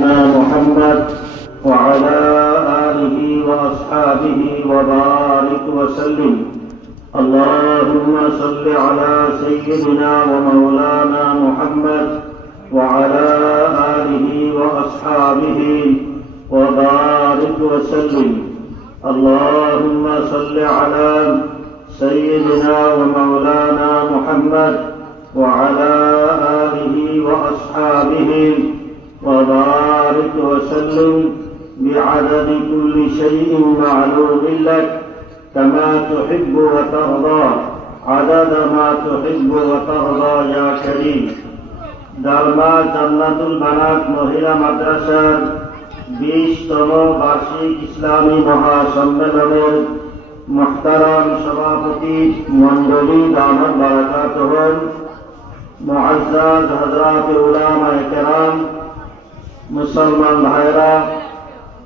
محمد وعلى آله وأصحابه وبارك وسلم. اللهم صل على سيدنا ومولانا محمد وعلى آله وأصحابه وبارك وسلم. اللهم صل على سيدنا ومولانا محمد وعلى آله وأصحابه وبارك وسلم بعدد كل شيء معلوم لك كما تحب وترضى عدد ما تحب وترضى يا كريم. দারমা জান্নাতুল বানাত মহিলা মাদ্রাসার 20তম বার্ষিক ইসলামী মহাসম্মেলনের মুহতারাম সভাপতি মণ্ডলী দামাত বারাকাতুহুম, মুআজ্জাজ হযরত উলামায়ে কেরাম, মুসলমান ভাইরা,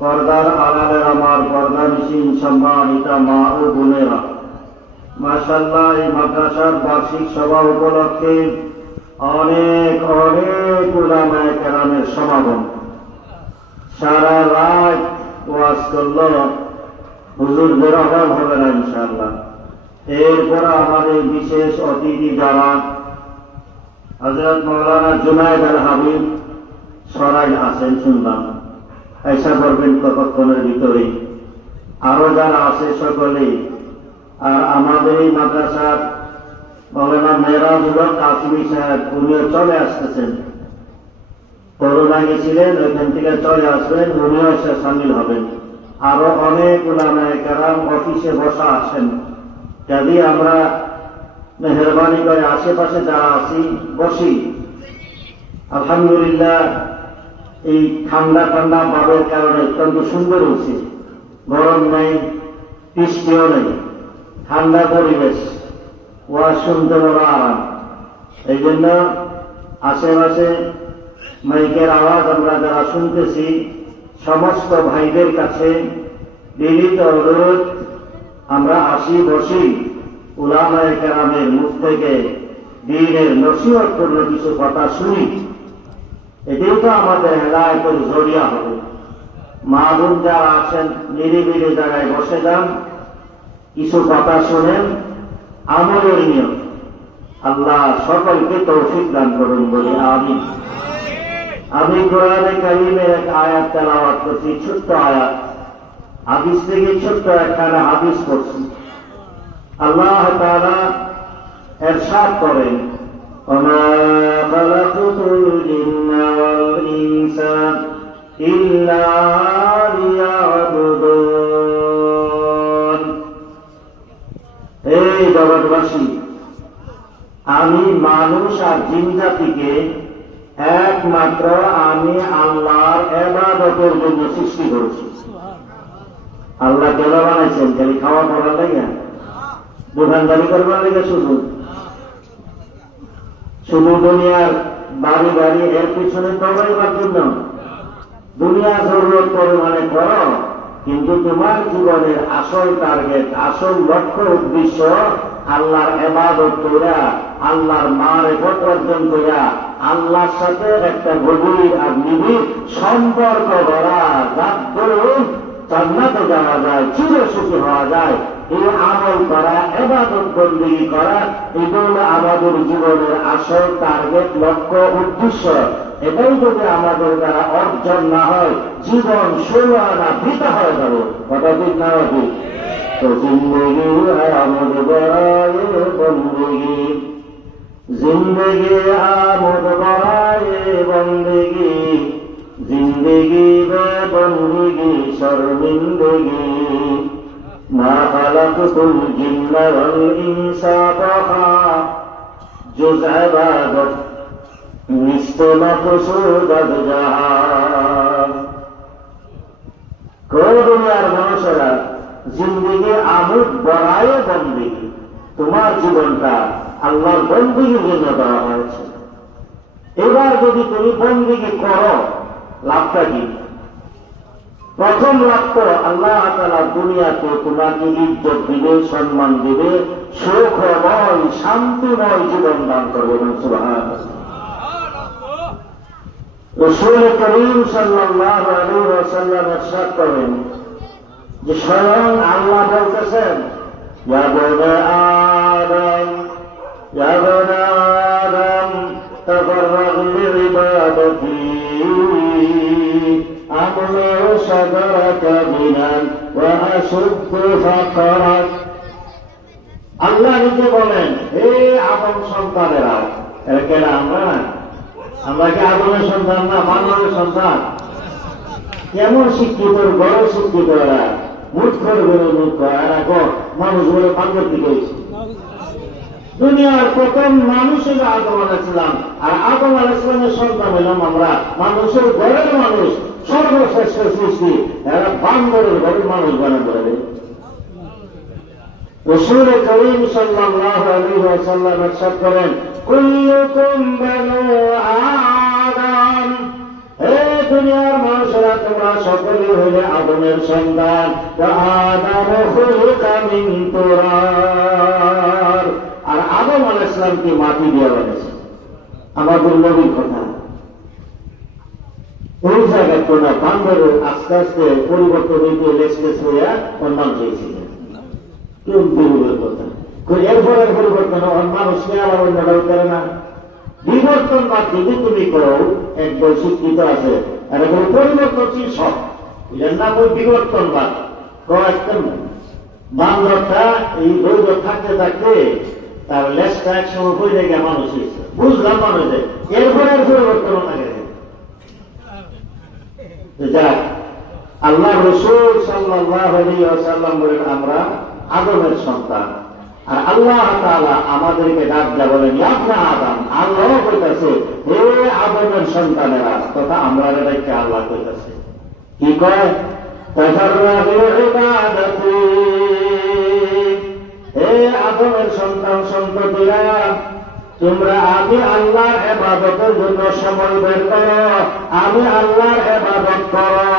পর্দার আড়ালের আমার পর্দানিশীন সম্মানিতা মা ও বোনেরা, মাশাআল্লাহ এই মাদ্রাসার বার্ষিক সভা উপলক্ষে অনেক অনেক উলামায়ে কেরামের সমাগম। সারা রাত ওয়াজ করল, হুজুরদের অভাব হবে না ইনশাআল্লাহ। এরপর আমাদের বিশেষ অতিথি যারা হযরত মাওলানা জুনায়েদ আল হাবিব সরাই আছেন শুনলাম, এসা করবেন কতক্ষণের ভিতরে। আরো যারা আছে সকলে, আর আমাদের এই মাদ্রাসার মাওলানা মেরাজুল হক কাসিমি সাহেব উনিও চলে আসতেছেন। করোনা গেছিলেন, ওইখান থেকে চলে আসবেন, উনিও এসে সামিল হবেন। আরো অনেক উলামায়ে কেরাম অফিসে বসা আছেন। যদি আমরা মেহরবানি করে আশেপাশে যারা আছি বসি। আলহামদুলিল্লাহ এই ঠান্ডা ঠান্ডা ভাবের কারণে অত্যন্ত সুন্দর হচ্ছে। গরম নেই, বৃষ্টিও নেই, ঠান্ডা পরিবেশ, ওয়াজ শুনতে বড় আরাম। এই জন্য আশেপাশে মাইকের আওয়াজ আমরা যারা শুনতেছি সমস্ত ভাইদের কাছে বিনীত অনুরোধ, আমরা আসি বসি, উলামায়ে কেরামের মুখ থেকে দ্বীনের নসিহত করলে কিছু কথা শুনি। এটিও তো আমাদের হেদায়েতের জরিয়া হবে। মা বোন যারা আছেন নিরিবিলি জায়গায় বসে যান, কিছু কথা শোনেন, আমলের নিয়ম। আল্লাহ সকলকে তৌফিক দান করুন বলি আমিন। আমি কোরআনে কারীমের এক আয়াত তেলাওয়াত করছি, ছোট্ট আয়াত, হাদিস থেকে ছোট্ট একখানা হাদিস পড়ছি। আল্লাহ তাআলা ইরশাদ করেন, ওমা খালাকুতুল জিন্না ওয়াল ইনসা ইল্লা লিয়াবুদুন। এই জগৎবাসী, আমি মানুষ আর জিন জাতিকে একমাত্র আমি আল্লাহর ইবাদতের জন্য সৃষ্টি করেছি। আল্লাহ কেন বানাইছেন? খালি খাওয়া পড়ার লাগে, দোকানদারি করবার লাগে, শুধু শুধু দুনিয়ার বাড়ি বাড়ি এর পিছনে দৌড়াইবার জন্য? দুনিয়া জরুরত পরিমাণে করো, কিন্তু তোমার জীবনের আসল টার্গেট, আসল লক্ষ্য উদ্দেশ্য আল্লাহর ইবাদত কইরা, আল্লাহর মারিফত অর্জন কইরা, আল্লাহর সাথে একটা গভীর আর নিবিড় সম্পর্ক গড়া, যার দরুন জান্নাতে যাওয়া যায়, চিরসুখী হওয়া যায়। এই আমল করা, ইবাদত বন্দেগী করা, এগুলো আমাদের জীবনের আসল টার্গেট, লক্ষ্য, উদ্দেশ্য। এটাই যদি আমাদের দ্বারা অর্জন না হয়, জীবন ষোলানা বৃথা হয়ে যাবে। কথা ঠিক না হবে? তো জিন্দেগি আমদ বড়ায়ে বন্দেগি, জিন্দেগি আমদ বড়ায়ে বন্দেগি, জিন্দেগি বে বন্দেগি শর্মিন্দগি। মা খালাকুতুল জিন্না ওয়াল ইনসা তাহা জুজ ইবাদত নিস্তে মাকসুদ জাহান। দুনিয়ার মানুষেরা জিন্দেগি আমদ বড়ায়ে বন্দেগি, তোমার জীবনটা আল্লাহর বন্দেগীর জন্য দেওয়া হয়েছে। এবার যদি তুমি বন্দেগী করো, লাভটা কি? প্রথম লাভ তো আল্লাহ তাআলা দুনিয়াতে তোমাকে ইজ্জত দিবে, সম্মান দিবে, সুখময় শান্তিময় জীবন দান করবে। সুবহানাল্লাহ। রাসূল করিম সাল্লাল্লাহু আলাইহি ওয়াসাল্লাম ইরশাদ করেন যে স্বয়ং আল্লাহ বলতেছেন, ইয়া বনি আদম, ইয়া বনি আদম তাফাররাগ লিইবাদাতি আমলা সাদারাকা বিনান ওয়া আশুদ্দু ফাকরাক। আল্লাহ নিজে বলেন, হে আদম সন্তানেরা, এরা কেনা আমরা কি আদমের সন্তান না, মানবের সন্তান? কেমন শিক্ষিত, বড় শিক্ষিত এরা, মূর্খের বড় মূর্খ এরা, মানুষ বলে পাঞ্জাবি করেছে। দুনিয়ার প্রথম মানুষ হল আদম আলাইহিসসালাম, আর আদম আলাইহিসসালামের সন্তান হলাম আমরা, মানুষের ঘরের মানুষ, সর্বশ্রেষ্ঠ সৃষ্টি। এরা বান্দরের ঘরের মানুষ বানাতে পারে। রাসূল করিম সাল্লাল্লাহু আলাইহি ওয়াসাল্লাম ইরশাদ করেন, কুল্লুকুম বানু আদম, হে দুনিয়ার মানুষেরা তোমরা সকলেই হইলে আদমের সন্তান। আদম খুলিকা মিন তুরাব, আর আদম আলাইহিস সালামকে মাটি দিয়ে বানিয়েছে। আমাদের নবীর কথা। ওই জায়গায় তোমরা বান্দরের আস্তে আস্তে পরিবর্তন হইতে লেসলেস হইয়া মানুষ হয়েছিলেন। এরপরের পরিবর্তন মানুষকে আবার অন্যটাও করে না। বিবর্তন বাদ যদি তুমি করো, এক বই শিক্ষিত আছে, এটা কোনো পরিবর্তনশীল সব, এটার নাম ওই বিবর্তন বাদ। একদম বান্দরটা এই বৈধ থাকতে থাকতে তার লেসটা একসময় বই রেখে মানুষ হয়েছে, বুঝলাম মানুষের এরপরের পরিবর্তন লাগে। যাক, আল্লাহ রাসূল সাল্লাল্লাহু আলাইহি ওয়াসাল্লাম বলেন আমরা আদমের সন্তান, আর আল্লাহ তাআলা আমাদেরকে ডাক দেয়া বলেন, ইয়া আদম। আল্লাহ কইতাছে, হে আদমের সন্তানেরা, তথা আমরা এটাকে আল্লাহ কইতাছে। কি কয়? তাফাররাগ লিইবাদাতি, হে আদমের সন্তান সন্ততিরা, তোমরা আমি আল্লাহর ইবাদতের জন্য সময় বের করো, আমি আল্লাহর ইবাদত করো।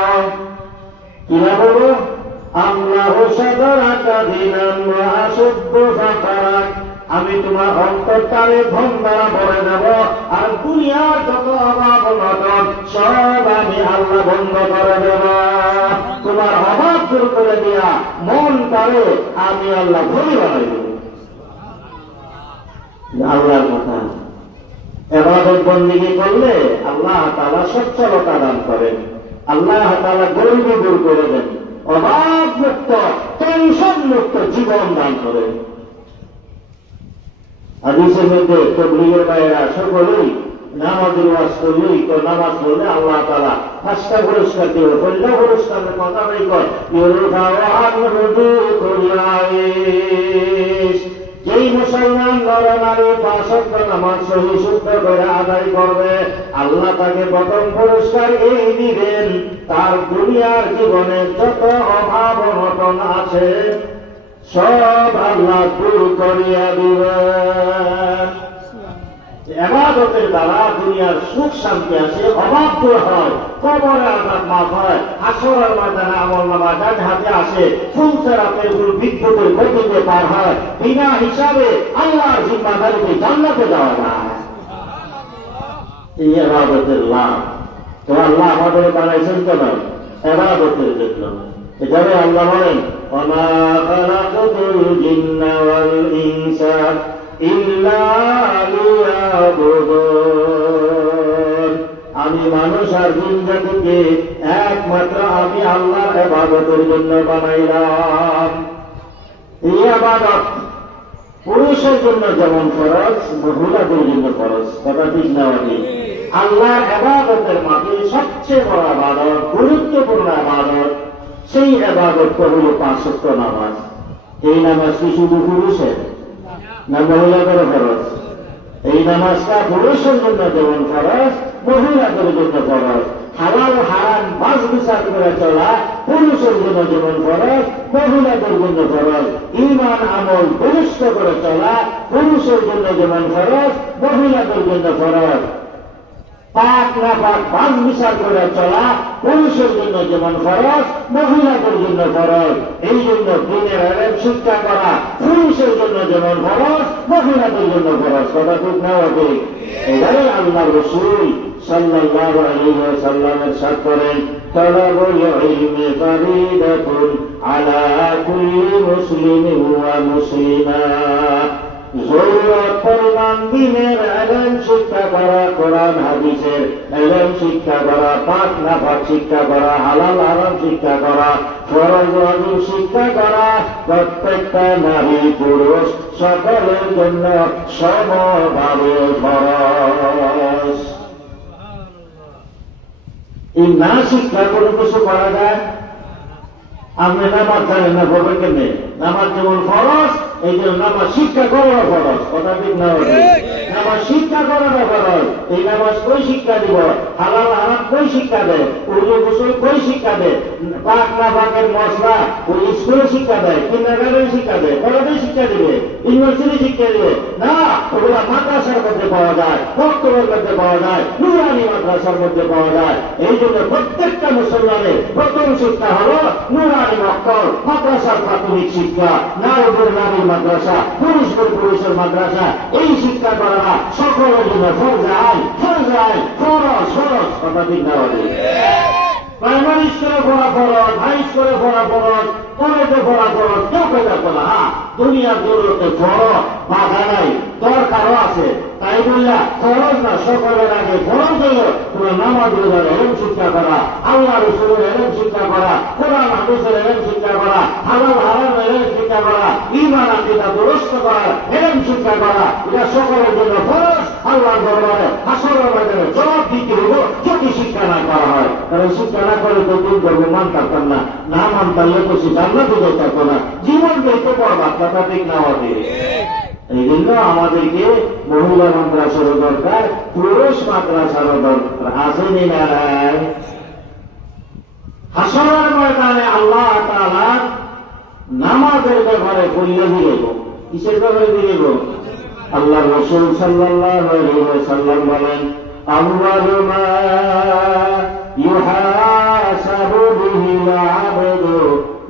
কিনা বলো? আমলাহু সাদারাকা বিনান ওয়া আশুদ্দু ফাকরাক, আমি তোমার অন্তরটারে ধন দ্বারা ভরে দেব, আর দুনিয়ার যত অভাব অনটন সব আমি আল্লাহ বন্ধ করে দেব। তোমার অভাব দূর করে দিয়া মনটারে আমি আল্লাহ ধনী বানাই দেব। আল্লাহর কথা। ইবাদত বন্দেগী করলে আল্লাহ তাআলা সচ্ছলতা দান করেন, আল্লাহ তাআলা গরিবি দূর করে দেন, অভাব মুক্ত, টেনশন মুক্ত জীবন দান করেন। হাদিসের মধ্যে তাবলীগের ভাইয়েরা সকলেই নামাজের ওয়াজ করলেই, তো নামাজ পড়লে আল্লাহ তাআলা 5টা পুরস্কার দেবে। পড়লে পুরস্কারের কথা নাই কর, যেই মুসলমান নরনারী 5 ওয়াক্ত নামাজ সহি শুদ্ধ করে আদায় করবে, আল্লাহ তাকে প্রথম পুরস্কার এই দিবেন, তার দুনিয়ার জীবনে যত অভাব অনটন আছে সব আল্লাহ দূর করিয়া দিবেন। ইবাদতের দ্বারা দুনিয়ার সুখ শান্তি আছে, অভাব দূর হয়, কবরে আযাব মাফ হয়, হাসরের ময়দানে আমলনামা ডান হাতে আসে, ফুলসেরাতের উপর বিদ্যুতের গতিতে পার হয়, বিনা হিসাবে আল্লাহর জিম্মাদারিতে জান্নাতে যাওয়া যায়। এই ইবাদতের লাভ তো আল্লাহ আমাদের বানাইছেন কেন? ইবাদতের জন্য। এখানে আল্লাহ বলেন, ওয়া খালাকাতুল জিন্না ওয়াল ইনসা ইল্লা লিয়াবুদুন, আমি মানুষ আর জিন জাতিকে একমাত্র আমি আল্লাহর ইবাদতের জন্য বানাইলাম। এই ইবাদত পুরুষের জন্য যেমন ফরজ, মহিলাদের জন্য ফরজ। কথা ঠিক না? আল্লাহর ইবাদতের মাঝে সবচেয়ে বড় ইবাদত, গুরুত্বপূর্ণ ইবাদত, সেই ইবাদত হল 5 ওয়াক্ত নামাজ। এই নামাজ কি শুধু পুরুষের না মহিলাদের ফরজ? এই নামাজটা পুরুষের জন্য যেমন ফরজ, মহিলাদের জন্য ফরজ। হালাল হারাম বাছ বিচার করে চলা পুরুষের জন্য যেমন ফরজ, মহিলাদের জন্য ফরজ। ঈমান আমল দুরুস্ত করে চলা পুরুষের জন্য যেমন ফরজ, মহিলাদের জন্য ফরজ। পাক না পাক বাস বিচার করে চলা পুরুষের জন্য যেমন ফরজ, মহিলাদের জন্য ফরজ। এই জন্য দিনের এলেম শিক্ষা করা পুরুষের জন্য যেমন ফরজ, মহিলাদের জন্য ফরজ। কথা ঠিক না হবে? এটাই আল্লাহ রাসূল সাল্লাল্লাহু আলাইহি ওয়াসাল্লামের সাথ করেন, তলাবুল ইলমি ফারিদাতুন আলা কুল্লি মুসলিমিন ওয়া মুসলিমা। জরুরত পরিমাণ দিনের এলেম শিক্ষা করা, কোরআন হাদিসের এলেম শিক্ষা করা, পাক না পাক শিক্ষা করা, হালাল হারাম শিক্ষা করা, ফরজ ওয়াজিব শিক্ষা করা প্রত্যেকটা নারী পুরুষ সকলের জন্য সমভাবে ফরজ। এই না শিক্ষা কোনো কিছু করা যায়? আপনি নামাজ জানেন না, পড়বেন কেমনে? নামাজ যেমন ফরজ, এই জন্য নামাজ শিক্ষা করার ফরজ। কথা ঠিক না? নামাজ শিক্ষা করাটা ফরজ। এই নামাজ কই শিক্ষা দিব? হালাল হারাম কই শিক্ষা দেয়? উর্দু গোসল কই শিক্ষা দেয়? পাক না পাকের মশলা ওই স্কুলে শিক্ষা দেয়, কিন্ডারগার্টেন শিক্ষা দেয়, কলেজে শিক্ষা দিবে, ইউনিভার্সিটি শিক্ষা দিবে না। ওগুলা মাদ্রাসার মধ্যে পাওয়া যায়, বক্তব্যের মধ্যে পাওয়া যায়, নুরানি মাদ্রাসার মধ্যে পাওয়া যায়। এই জন্য প্রত্যেকটা মুসলমানের প্রথম শিক্ষা হলো নুরানি মক্তব, মাদ্রাসার প্রাথমিক শিক্ষা, নারীদের নারীর মাদ্রাসা, পুরুষদের পুরুষের মাদ্রাসা। এই শিক্ষা করা সকলের জন্য ফরজ আইন, ফরজ আইন, ফরজ ফরজ। কথা ঠিক না? প্রাইমারি স্কুলে পড়া ফরজ, হাই স্কুলে পড়া ফরজ, কলেজে পড়া ফরজ, কেউ পেতে না। হ্যাঁ, দুনিয়ার জরুরতে ফরজ বাধা নাই, দরকারও আছে। তাই বললা ফরজ না, সকলের আগে ফরজ হলো তোমার নামাজ রোজার এলেম শিক্ষা করা, আল্লাহ রাসূলের এলেম শিক্ষা করা, কোরআন হাদিসের এলেম শিক্ষা করা, হালাল হারামের এলেম শিক্ষা করা, ঈমান আকীদা দুরুস্ত করা, এলেম শিক্ষা করা। এটা সকলের জন্য ফরজ। আল্লাহর দরবারে হাসরের ময়দানে জবাব দিতে হবে যদি শিক্ষা না করা হয়। কারণ শিক্ষা না করে তো দিন করবো মানতাম না, না মানতালে তো সে জান্নাতে যেতে পারতো না, জীবন দেখতে পারবা। কথা ঠিক না? হবে। এই জন্য আমাদেরকে মহিলা মাদ্রাসারও দরকার, পুরুষ মাদ্রাসারও দরকার। আসেনি না? হাসরের ময়দানে আল্লাহ তাআলা নামাজের ব্যাপারে বলে দিলেন। কিসের ব্যাপারে দিলেন? আল্লাহ রাসূল সাল্লাল্লাহু আলাইহি ওয়াসাল্লাম বলেন, আউয়ালু মা ইউহাসাবু বিহিল আবদু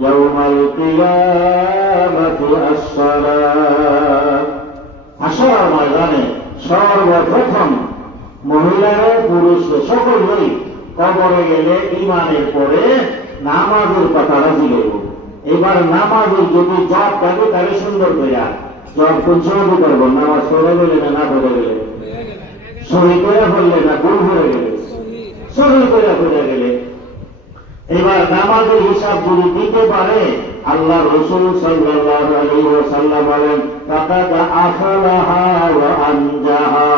ইয়াউমাল কিয়ামাতি আস-সালাত। হাসরের ময়দানে সর্বপ্রথম মহিলারা পুরুষরা সকলেই কবরে গেলে ঈমানের পরে নামাজের কথাটা জিজ্ঞেস। এবার নামাজের যদি জব থাকে তাহলে সুন্দর করে জব কোন সময় করবো? নামাজ পড়ে গেলে না পড়ে গেলে, সহি করে পড়লে না ভুল হয়ে গেলে, সহি করে পড়ে গেলে। এবার নামাজের হিসাব যদি দিতে পারে, আল্লাহ রাসূল সাল্লাল্লাহু আলাইহি ওয়াসাল্লাম বলেন, ফাকাদ আফলাহা ওয়া আনজাহা।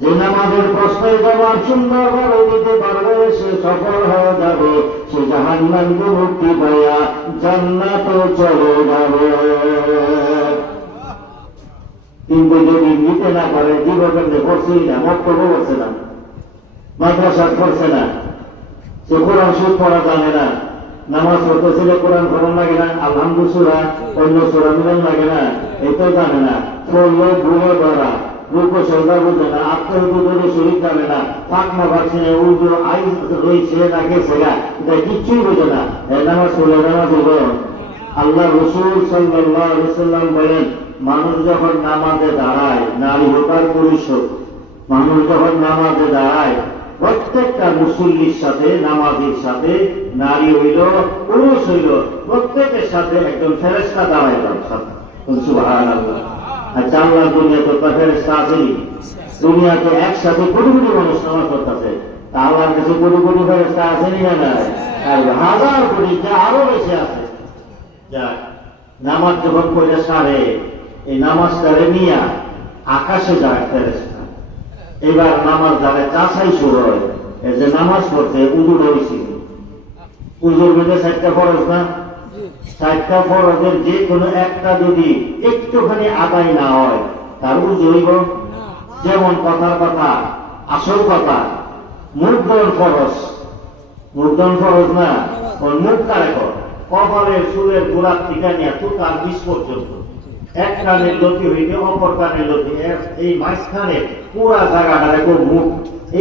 যে নামাজের প্রশ্নের জবাব সুন্দরভাবে দিতে পারবে সে সফল হয়ে যাবে, সে জাহান্নাম থেকে মুক্তি পাইয়া জান্নাতে চলে যাবে। কিন্তু যদি নিতে না পারে, জীবনে পড়ছেই না, বক্তব্য করছে না, মাদ্রাসা পড়ছে না, সে কোরআন শরীফ পড়া জানে না, নামাজ পড়তেছিল কোরআন পড়ান লাগে না, আলহামদুলিল্লাহ সূরা অন্য সূরা মিলান লাগে না, এটাও জানে না, পড়লে ভুলে ধরা, রূপ সজদা বুঝে না, আত্মহুদুদের শরীর জানে না, পাক না পাচ্ছে না, উজু আইন রয়েছে না গেছে না, এটা কিচ্ছুই বোঝে না। নামাজ পড়লে নামাজ হলো। আল্লাহ রাসূল সাল্লাল্লাহু আলাইহি ওয়াসাল্লাম বলেন, মানুষ যখন নামাজে দাঁড়ায়, নারী হোক আর পুরুষ হোক, মানুষ যখন নামাজে দাঁড়ায়, প্রত্যেকটা মুসল্লির সাথে, নামাজের সাথে, নারী হইল পুরুষ হইল, প্রত্যেকের সাথে একজন ফেরেশতা দাঁড়ায় তার সাথে। সুবহানাল্লাহ। আচ্ছা, আল্লাহ দুনিয়াতে তো ফেরেশতা আসেনি, দুনিয়াতে একসাথে কোটি কোটি মানুষ নামাজ পড়তেছে, তা আল্লাহর কাছে কোটি কোটি ফেরেশতা আসেনি না? না, আর হাজার কোটি, যা আরো বেশি আছে। যা নামাজ যখন পড়ে সারে, এই নামাজটারে নিয়ে আকাশে যায় ফেরেশতা। এবার নামাজ যারা চাষাই শুরু হয়, এই যে নামাজ পড়ছে উজু হয়েছিল, উজুর মধ্যে 4টা ফরজ না? 4টা ফরজের যে কোনো একটা যদি একটুখানি আদায় না হয়, তার উজু হইব? যেমন কথার কথা, আসল কথা, মুদ্রণ ফরজ, মুদ্রণ ফরজ না, মুখ কারে কর, কপালের চুলের গোড়ার থেকে নিয়ে তুকার 20 পর্যন্ত এক কানের লতি হইতে অপর কানের লতি, এই মাঝখানে পুরা জায়গাটা দেখো মুখ।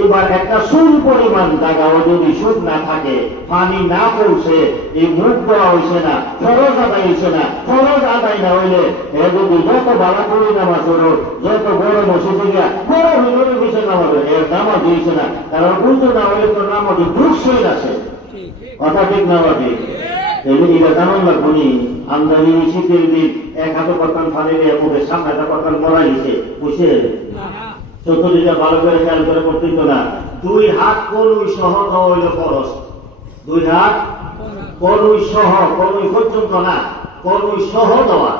এবার একটা সুর পরিমাণ জায়গাও যদি সুর না থাকে, পানি না পৌঁছে, এই মুখ দেওয়া হয়েছে না, ফরজ আদায় হয়েছে না, ফরজ আদায় না হইলে এ যদি যত বালা করি নামাজ হলো, যত বড় মসজিদে গিয়া বড় হিন্দুর বিষয় নামাজ এর নামাজ দিয়েছে না, কারণ বুঝতে না হলে তো নামাজ ঢুকছেই আছে। কথা ঠিক না বাকি এটা জানান লাগবো নি। আমদানি শীতের দিন এক হাতে কতক্ষণ পানি দিয়ে মুখে সামনেটা কতক্ষণ মরা গেছে বুঝছে, চতুর্দিকে ভালো করে খেয়াল করে করতেই তো না। 2 হাত কনুই সহ দেওয়া হইল ফরজ, 2 হাত কনুই সহ, কনুই পর্যন্ত না, কনুই সহ দেওয়া।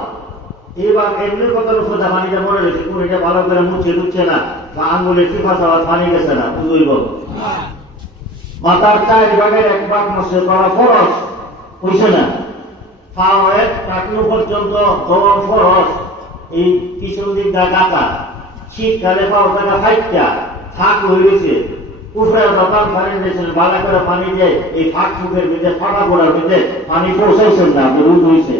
এবার এমনি কত সোজা পানিটা মরে গেছে, কুড়িটা ভালো করে মুছে ঢুকছে না, বা আঙ্গুলের টিপা চাওয়া পানি গেছে না, বুঝই বল। মাথার 4 ভাগের 1 ভাগ মশে করা ফরজ হইছে না, পাওয়ের টাকলু পর্যন্ত দেওয়া ফরজ। এই পিছন দিক দা কাটা, শীতকালে পাও টাকা 5টা থাক হয়ে গেছে, উপরে দোকান পানি দিয়েছেন, বালা করে পানি দিয়ে এই ফাঁক ফুকের ভিতরে ফাঁকা গোড়ার ভিতরে পানি পৌঁছাইছেন না, আপনি উজ হয়েছে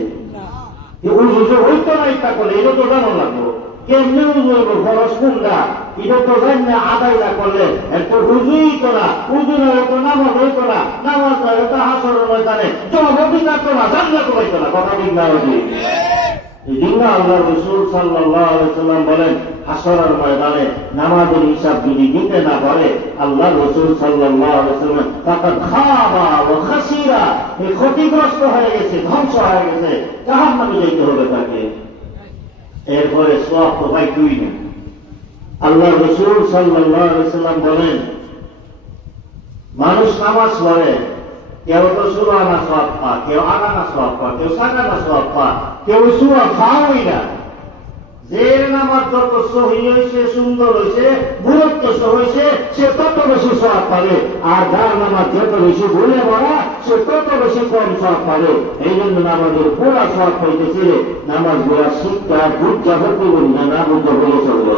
হইতো না। ইচ্ছা করলে এটা তো জানো লাগবো কেমনি উজ হইব, ফরজ কোনটা এটা তো জান না। আদায় না করলে একটু উজুই তো না, উজু না হইতো নামাজ হইতো না, নামাজ না হইতো হাসরের ময়দানে জবাবই থাকতো না, জান্নাত হইতো না। কথা ঠিক না হইতো এই জন্য আল্লাহ রাসূল সাল্লাল্লাহু আলাইহি ওয়াসাল্লাম বলেন, হাসরের ময়দানে নামাজের হিসাব যদি দিতে না পারে, আল্লাহ রাসূল সাল্লাল্লাহু আলাইহি ওয়াসাল্লাম ফাকাদ খাবা ওয়া খাসিরা, এই ক্ষতিগ্রস্ত হয়ে গেছে, ধ্বংস হয়ে গেছে, জাহান্নামে যেতে হবে তাকে। এরপরে সওয়াব তো পাইতই না। আল্লাহ রাসূল সাল্লাল্লাহু আলাইহি ওয়াসাল্লাম বলেন, মানুষ নামাজ পড়ে, কেউ তো সূরা না সওয়াব পায়, কেউ আগানা সওয়াব পায়, কেউ সাগানা সওয়াব পায়, কেউ সূরা পাওই না। যে নামাজ যত সহি হয়েছে, সুন্দর হয়েছে, গুরুত্ব হয়েছে, সে তত বেশি সওয়াব পাবে। আর যার নামাজ যত বেশি ভুলে মরা, সে তত বেশি কম সওয়াব পাবে। এই জন্য নামাজের পুরা সওয়াব পাইতেছে, নামাজ গুলা শিক্ষা বুঝা হতে বলি না, না বুঝা বলে চলবে।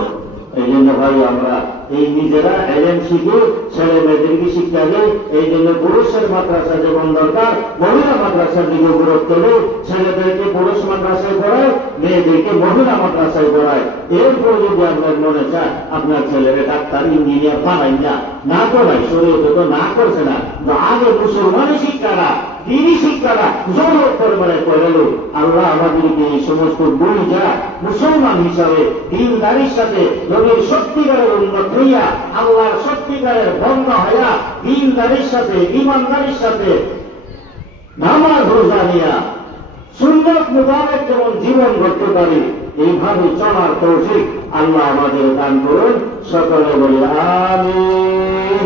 এই জন্য ভাই আমরা এই নিজেরা এলেম শিখে ছেলে মেয়েদেরকে শিক্ষা দেয়। এই জন্য পুরুষের মাদ্রাসা যেমন দরকার, মহিলা মাদ্রাসার দিকে গুরুত্ব দেয়। ছেলেদেরকে পুরুষ মাদ্রাসায় পড়ায়, মেয়েদেরকে মহিলা মাদ্রাসায় পড়ায়। এরপর যদি আপনার মনে চায় আপনার ছেলেকে ডাক্তার ইঞ্জিনিয়ার বানাই না পড়াই, শরীয়তে তো না করছে না, আগে মুসলমানের শিক্ষারা, দিনই শিক্ষারা জোর পরিমাণে করেল। আল্লাহ আমাদেরকে এই সমস্ত বই যা মুসলমান হিসাবে দিনদারির সাথে নবীর সত্যিকারের উন্নত হইয়া, আল্লাহর সত্যিকারের বন্ধ হইয়া, দিনদারির সাথে ইমানদারির সাথে নামাজ রোজা নিয়া সুন্নাত মুবারক যেমন জীবন গড়তে পারি, এইভাবে চলার তৌফিক আল্লাহ আমাদের দান করুন। সকলে বলি আমিন।